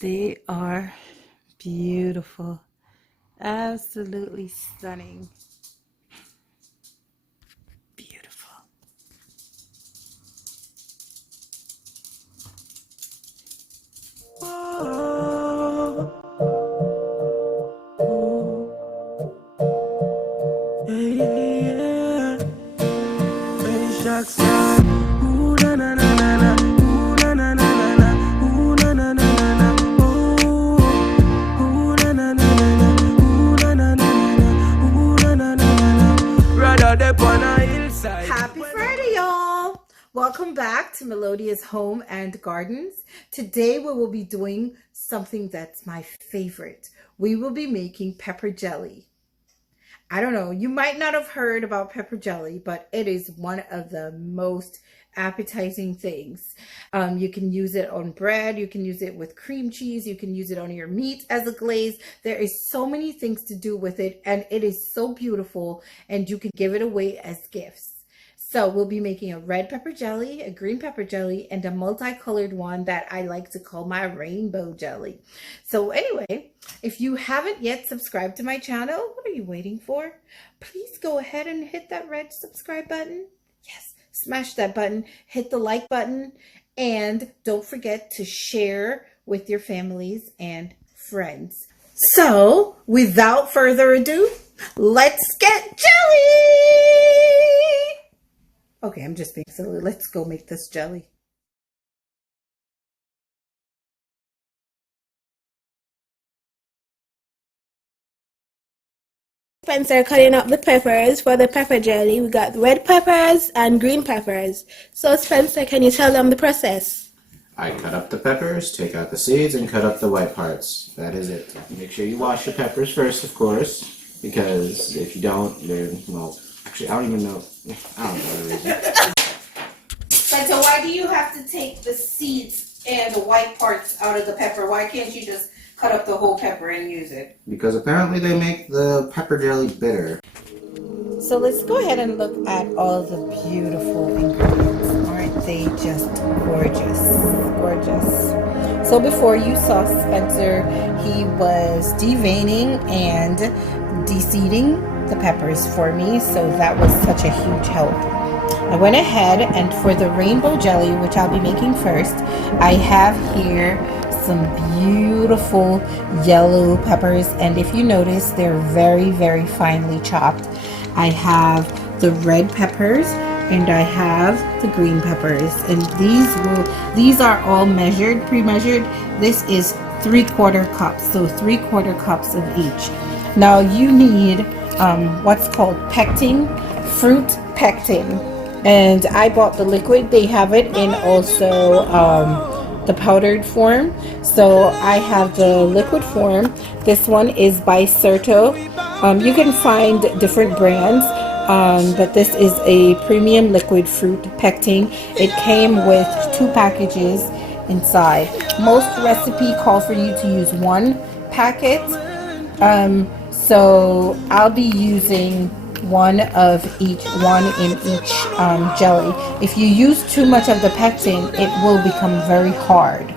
They are beautiful, absolutely stunning. Beautiful. Oh, oh, yeah, yeah. Ooh, na, na, na, na, na. Ooh, na, na, na, na, na. Ooh, na, na, na, na, na. Ooh, ooh, na, na, na, na, na. Ooh, na, na, na, na, na. Ooh, na, na, na, na, na. Rather dip on a hillside. Happy Friday, y'all! Welcome back to Melodia's Home and Gardens. Today we will be doing something that's my favorite. We will be making pepper jelly. I don't know, you might not have heard about pepper jelly, but it is one of the most appetizing things. You can use it on bread, you can use it with cream cheese, you can use it on your meat as a glaze. There is so many things to do with it, and it is so beautiful, and you can give it away as gifts. So we'll be making a red pepper jelly, a green pepper jelly, and a multicolored one that I like to call my rainbow jelly. So anyway, if you haven't yet subscribed to my channel, what are you waiting for? Please go ahead and hit that red subscribe button. Yes, smash that button, hit the like button, and don't forget to share with your families and friends. So without further ado, let's get jelly! Okay, I'm just being silly. Let's go make this jelly. Spencer cutting up the peppers for the pepper jelly. We got red peppers and green peppers. So Spencer, can you tell them the process? I cut up the peppers, take out the seeds, and cut up the white parts. That is it. Make sure you wash your peppers first, of course, because if you don't, they're, well, actually, I don't even know. I don't know the reason. So why do you have to take the seeds and the white parts out of the pepper? Why can't you just cut up the whole pepper and use it? Because apparently they make the pepper jelly bitter. So let's go ahead and look at all the beautiful ingredients. Aren't they just gorgeous? Gorgeous. So before you saw Spencer, he was deveining and de-seeding the peppers for me. So that was such a huge help. I went ahead and for the rainbow jelly, which I'll be making first, I have here some beautiful yellow peppers, and if you notice, they're very, very finely chopped. I have the red peppers and I have the green peppers, and these are all measured, pre-measured. This is 3/4 cups, so 3/4 cups of each. Now you need what's called pectin, fruit pectin, and I bought the liquid. They have it in also the powdered form. So I have the liquid form. This one is by Certo. You can find different brands, but this is a premium liquid fruit pectin. It came with 2 packages inside. Most recipe call for you to use 1 packet. So I'll be using one in each jelly. If you use too much of the pectin, it will become very hard.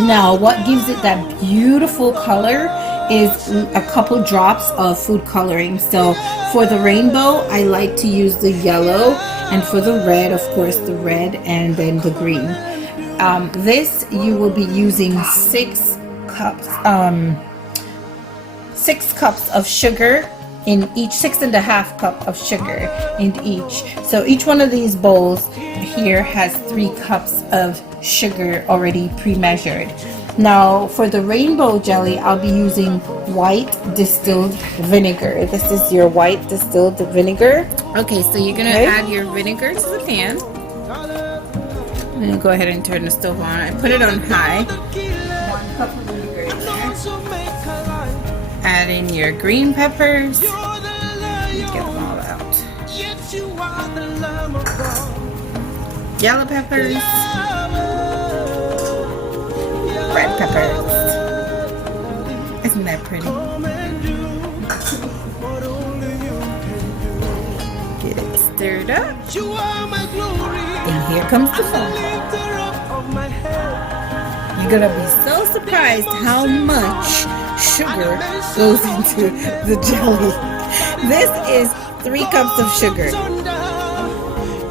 Now, what gives it that beautiful color is a couple drops of food coloring. So for the rainbow, I like to use the yellow, and for the red, of course, the red and then the green. This you will be using 6 cups of sugar in each, 6.5 cup of sugar in each. So each one of these bowls here has 3 cups of sugar already pre-measured. Now for the rainbow jelly, I'll be using white distilled vinegar. This is your white distilled vinegar. Okay, so you're gonna add your vinegar to the pan. I'm gonna go ahead and turn the stove on and put it on high. 1 cup of vinegar in there. Add in your green peppers. Get them all out. Yellow peppers. Red peppers. Isn't that pretty? Get it stirred up. And here comes the fun part. You're gonna be so surprised how much sugar goes into the jelly. This is 3 cups of sugar.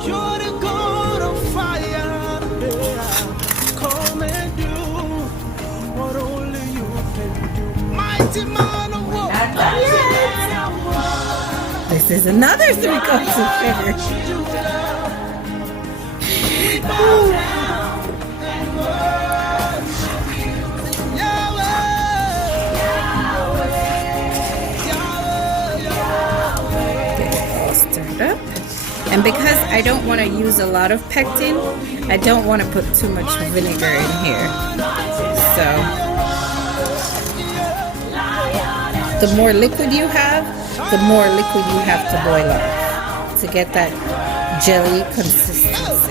You're the God of fire. Come and do what only you can do. Mighty man of war. This is another 3 cups of sugar. Get it all stirred up. And because I don't want to use a lot of pectin, I don't want to put too much vinegar in here. So the more liquid you have, the more liquid you have to boil off to get that jelly consistency.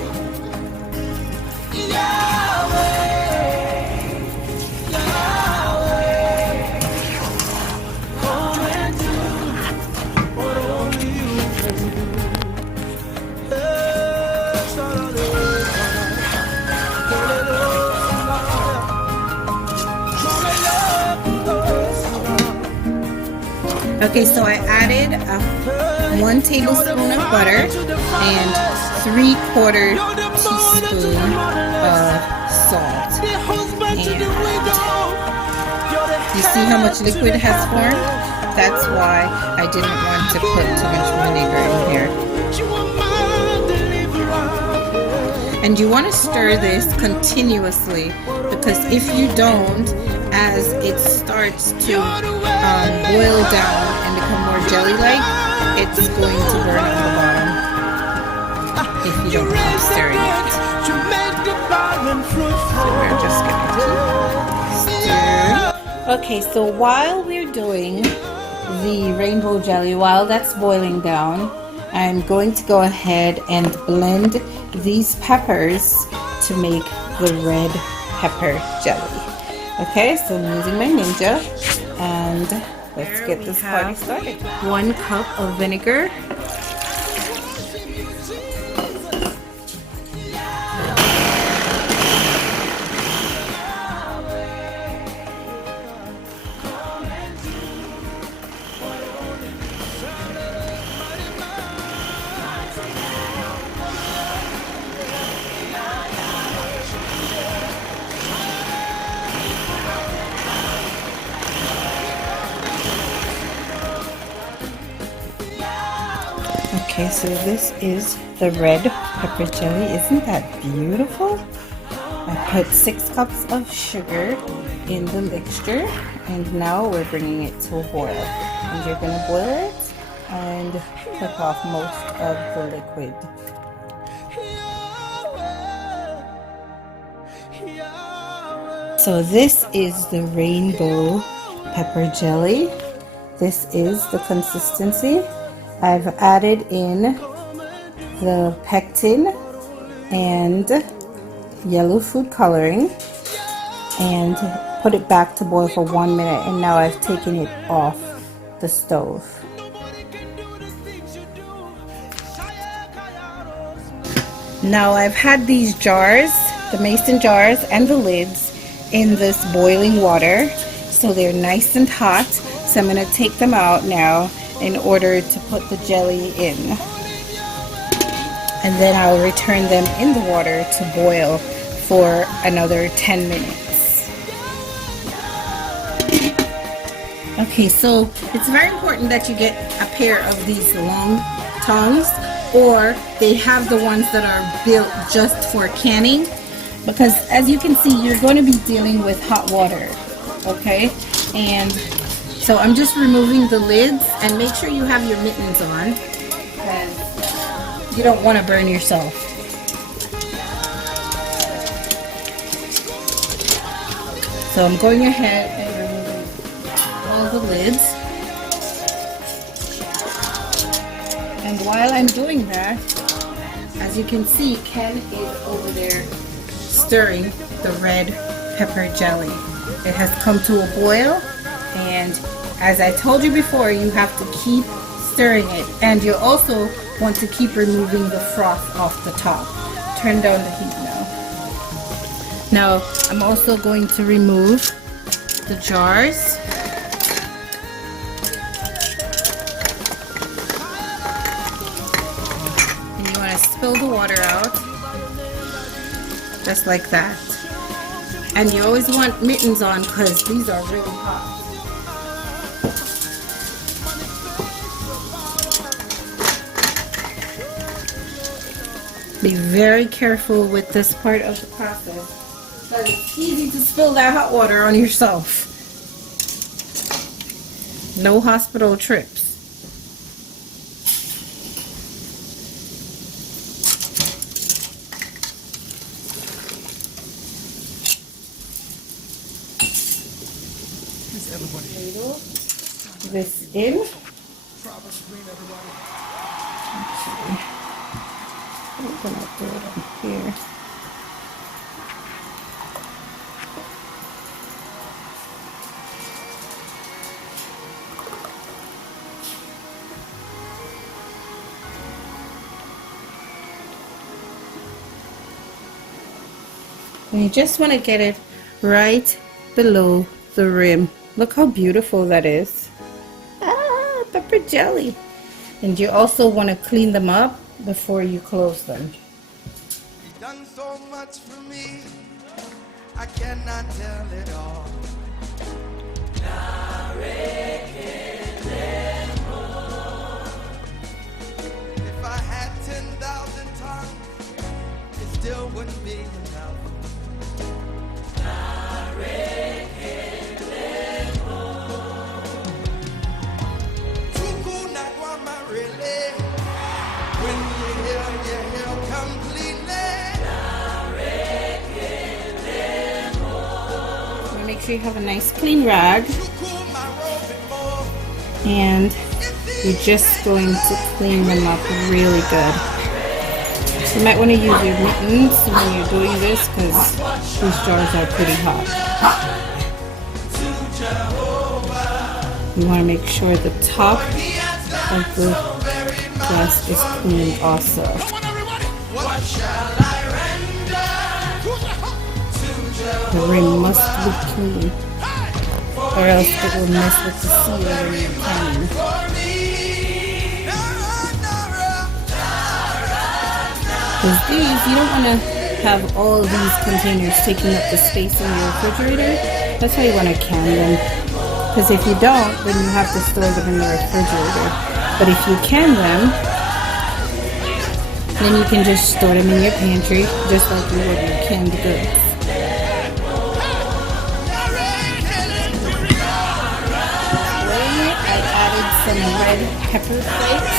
Okay, so I added 1 tablespoon of butter and 3/4 teaspoon of salt. And you see how much liquid has formed? That's why I didn't want to put too much vinegar in here. And you want to stir this continuously, because if you don't, as it starts to boil down and become more jelly-like, it's going to burn on the bottom if you don't keep stirring it. So we're just going to stir. Okay, so while we're doing the rainbow jelly, while that's boiling down, I'm going to go ahead and blend these peppers to make the red pepper jelly. Okay, so I'm using my Ninja, and let's get this party started. 1 cup of vinegar. Okay, so this is the red pepper jelly. Isn't that beautiful? I put 6 cups of sugar in the mixture, and now we're bringing it to a boil. And you're going to boil it and take off most of the liquid. So this is the rainbow pepper jelly. This is the consistency. I've added in the pectin and yellow food coloring and put it back to boil for 1 minute, and now I've taken it off the stove. Now I've had these jars, the mason jars and the lids, in this boiling water, so they're nice and hot. So I'm going to take them out now in order to put the jelly in, and then I'll return them in the water to boil for another 10 minutes. Okay, so it's very important that you get a pair of these long tongs, or they have the ones that are built just for canning, because as you can see, you're going to be dealing with hot water. Okay, and so I'm just removing the lids, and make sure you have your mittens on, because you don't want to burn yourself. So I'm going ahead and removing all the lids. And while I'm doing that, as you can see, Ken is over there stirring the red pepper jelly. It has come to a boil. And as I told you before, you have to keep stirring it, and you also want to keep removing the froth off the top. Turn down the heat now. Now, I'm also going to remove the jars. And you want to spill the water out, just like that. And you always want mittens on because these are really hot. Be very careful with this part of the process because it's easy to spill that hot water on yourself. No hospital trips. Ladle this in. I'm gonna do it on here. And you just want to get it right below the rim. Look how beautiful that is. Ah, pepper jelly. And you also want to clean them up before you close them. You've done so much for me, I cannot tell it all. If I had 10,000 tongues, it still wouldn't be enough. Tuku na kwama really. When you hear completely. You make sure you have a nice clean rag, and you're just going to clean them up really good. You might want to use your mittens when you're doing this because these jars are pretty hot. You want to make sure the top of the glass is clean also. The rim must be clean, or else it will mess with the seal when you're canning. Because these, you don't want to have all these containers taking up the space in your refrigerator. That's why you want to can them. Because if you don't, then you have to store them in the refrigerator. But if you can them, then you can just store them in your pantry, just like you would your canned goods. I added some red pepper flakes.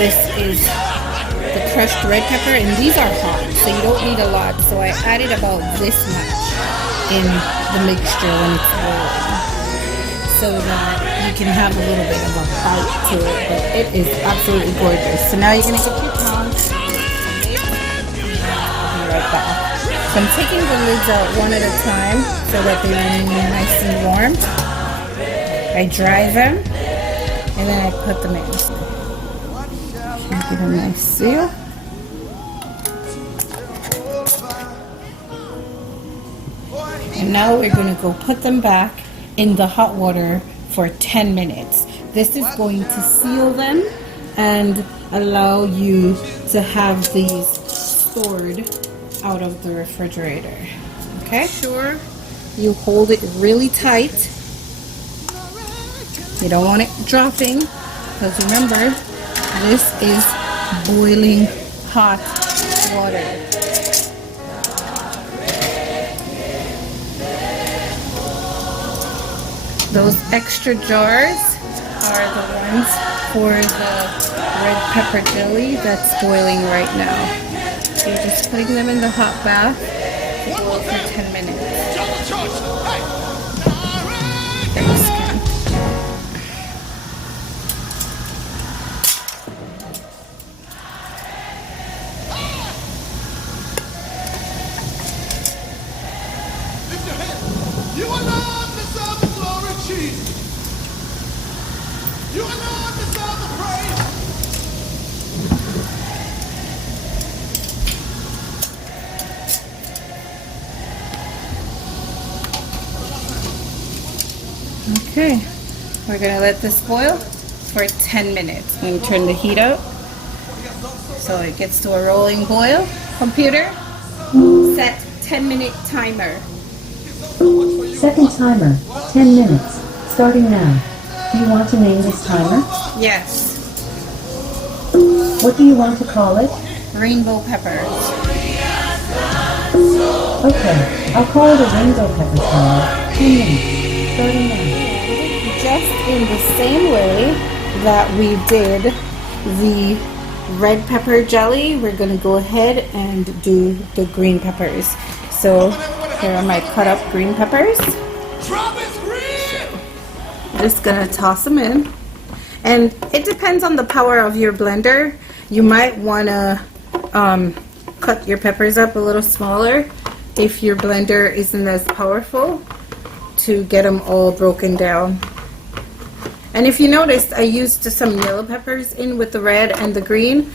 This is the crushed red pepper, and these are hot, so you don't need a lot. So I added about this much in the mixture when it's boiling, so that you can have a little bit of a bite to it. But it is absolutely gorgeous. So now you're gonna get your tongs. I'll be right back. So I'm taking the lids out one at a time so that they remain nice and warm. I dry them, and then I put them in. Give them a nice seal. And now we're going to go put them back in the hot water for 10 minutes. This is going to seal them and allow you to have these stored out of the refrigerator. Okay? Sure. You hold it really tight. You don't want it dropping, because remember, this is boiling hot water. Those extra jars are the ones for the red pepper jelly that's boiling right now. So you're just putting them in the hot bath to boil for 10 minutes. Thanks, Ken. You alone deserve the glory, Jesus. You alone deserve the praise. Okay, we're gonna let this boil for 10 minutes. I'm gonna turn the heat up so it gets to a rolling boil. Computer, set 10-minute timer. Second timer, 10 minutes, starting now. Do you want to name this timer? Yes, What do you want to call it? rainbow peppers. Okay, I'll call it a rainbow pepper timer. 10 minutes, starting now. Just in the same way that we did the red pepper jelly, we're gonna go ahead and do the green peppers. So here are my cut up green peppers. Just gonna toss them in, and it depends on the power of your blender. You might wanna cut your peppers up a little smaller if your blender isn't as powerful to get them all broken down. And if you noticed, I used some yellow peppers in with the red and the green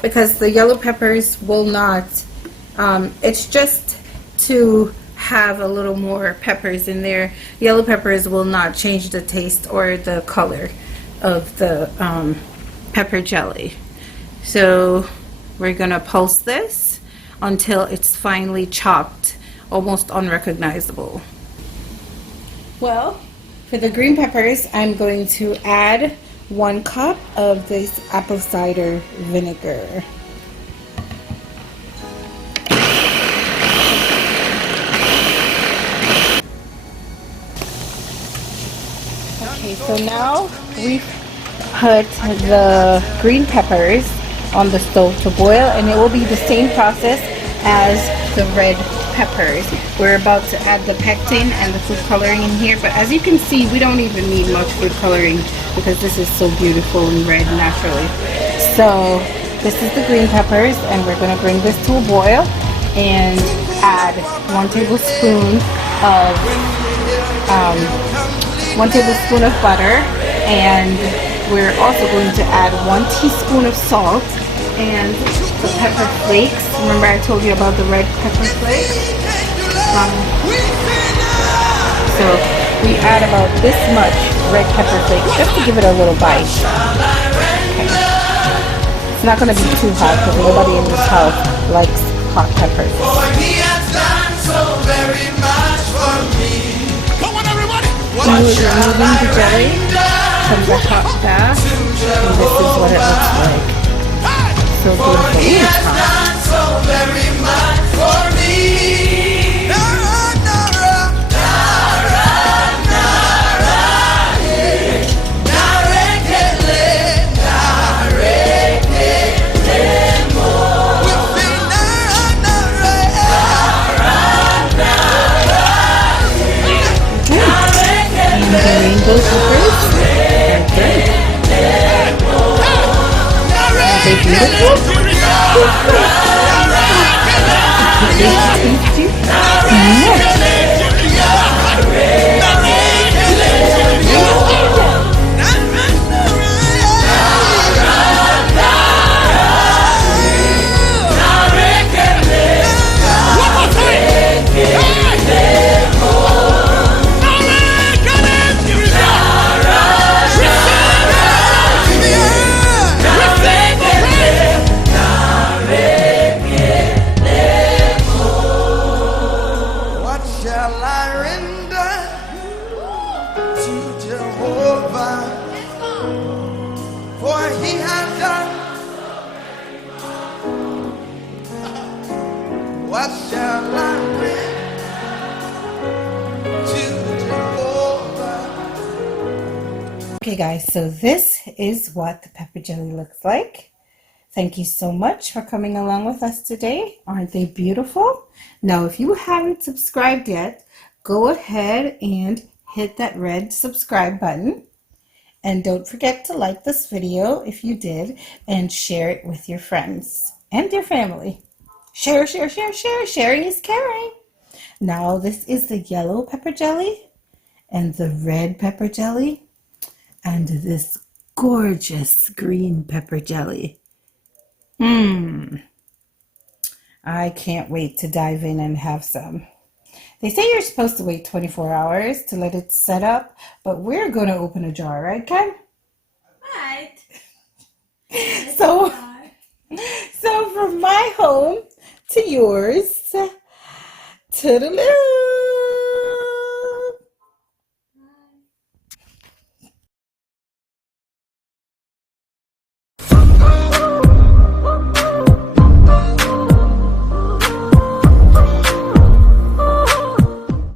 because the yellow peppers will not, it's just to have a little more peppers in there. Yellow peppers will not change the taste or the color of the pepper jelly. So we're gonna pulse this until it's finely chopped, almost unrecognizable. Well, for the green peppers, I'm going to add 1 cup of this apple cider vinegar. Okay, so now we've put the green peppers on the stove to boil, and it will be the same process as the red peppers. We're about to add the pectin and the food coloring in here, but as you can see, we don't even need much food coloring because this is so beautiful and red naturally. So this is the green peppers, and we're going to bring this to a boil and add 1 tablespoon of 1 tablespoon of butter, and we're also going to add 1 teaspoon of salt and the pepper flakes. Remember I told you about the red pepper flakes? So we add about this much red pepper flakes just to give it a little bite. Okay. It's not going to be too hot because nobody in this house likes hot peppers. Now we're removing the jelly from the hot bath, and this is what it looks like. So beautiful. It's and the rainbow peppers are good. Are they beautiful? What shall I render to Jehovah? Okay guys, so this is what the pepper jelly looks like. Thank you so much for coming along with us today. Aren't they beautiful? Now, if you haven't subscribed yet, go ahead and hit that red subscribe button. And don't forget to like this video if you did, and share it with your friends and your family. Share, share, share, share. Sharing is caring. Now, this is the yellow pepper jelly and the red pepper jelly and this gorgeous green pepper jelly. I can't wait to dive in and have some. They say you're supposed to wait 24 hours to let it set up, but we're going to open a jar, right, Ken? Right.